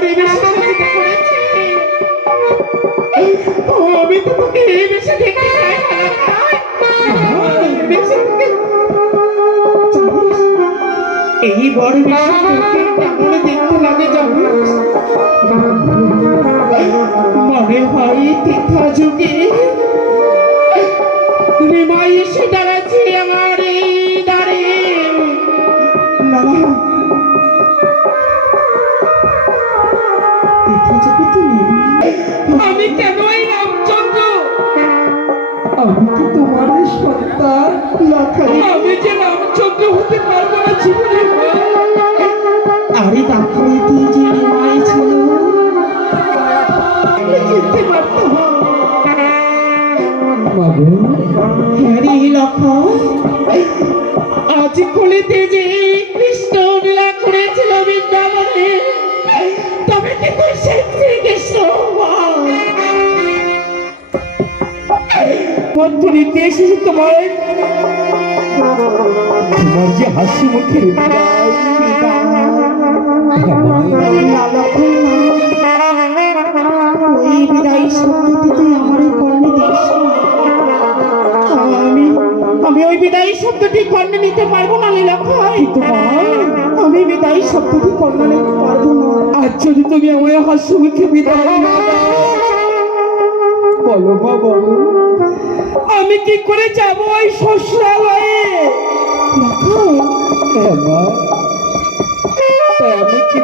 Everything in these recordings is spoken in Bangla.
বড় বেশি করেছে। আমি তো তোকে এই বেশি দেখতে চাই এই বড় বেশি কেমন দেখতে লাগে জানিস? মনে হয় তীর্থা যুগে নিমাই এসে দাঁড়াচ্ছে আমার এই দ্বারে। আমি কেন এই রামচন্দ্র? আমি তো তোমার সন্তান। আমি যে রামচন্দ্র হতে পারবো না জীবনে। আরে দাখাইতে যে নিমাই ছিল চিনতে পারতাম। আজ কলিতে যে কৃষ্ণ লীলা করেছিল বৃন্দাবনে, তবে কিন্তু সেই শ্রীকৃষ্ণ মন্ত্রীতে এসেছে তোমার যে হাসি মুখের ওই বিদায় শব্দটি তুই আমার কর্ণে দিস। আমি ওই বিদায়ী শব্দটি কর্ণে নিতে পারবো না লীলাক্ষয়। আমি বিদায়ী শব্দটি কর্ণে নিতে পারবো না। আর যদি তুমি আমায় হাসি মুখে বিদায় না বলো মা বলো, আমি কি করে যাবো ওই শ্বশুরালয়ে? আমি কি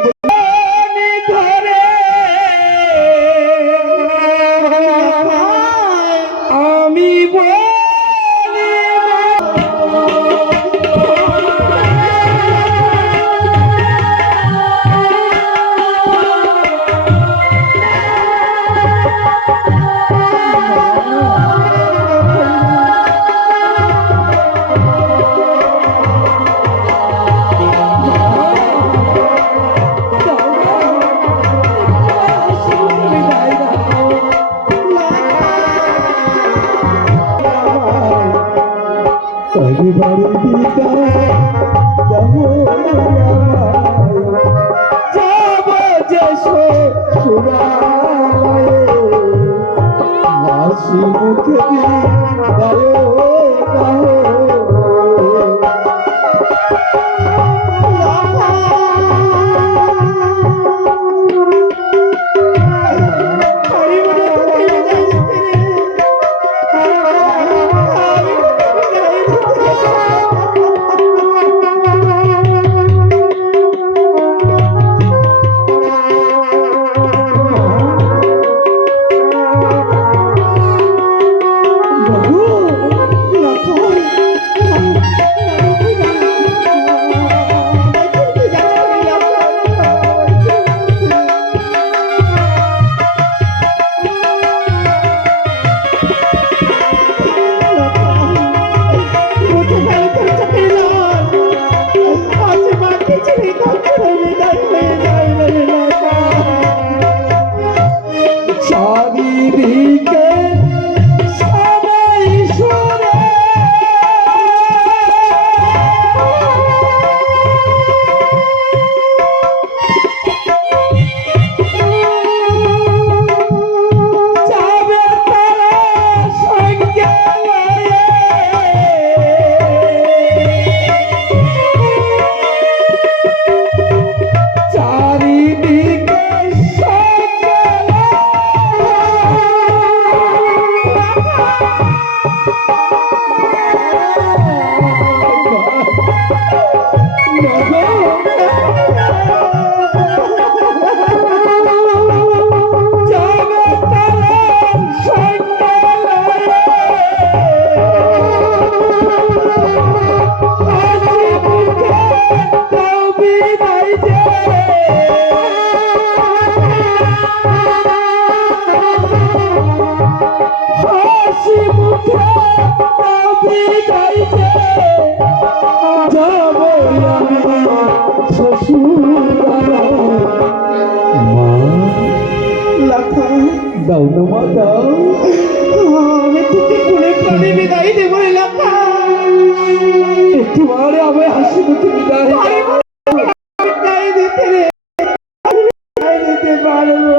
দাও না দাও, আমি তোকে কোলে প্রাণে বিদায় দেবো লেখা। একটুবারে আমায় হাসি মুখে বিদায় দিতে পারবো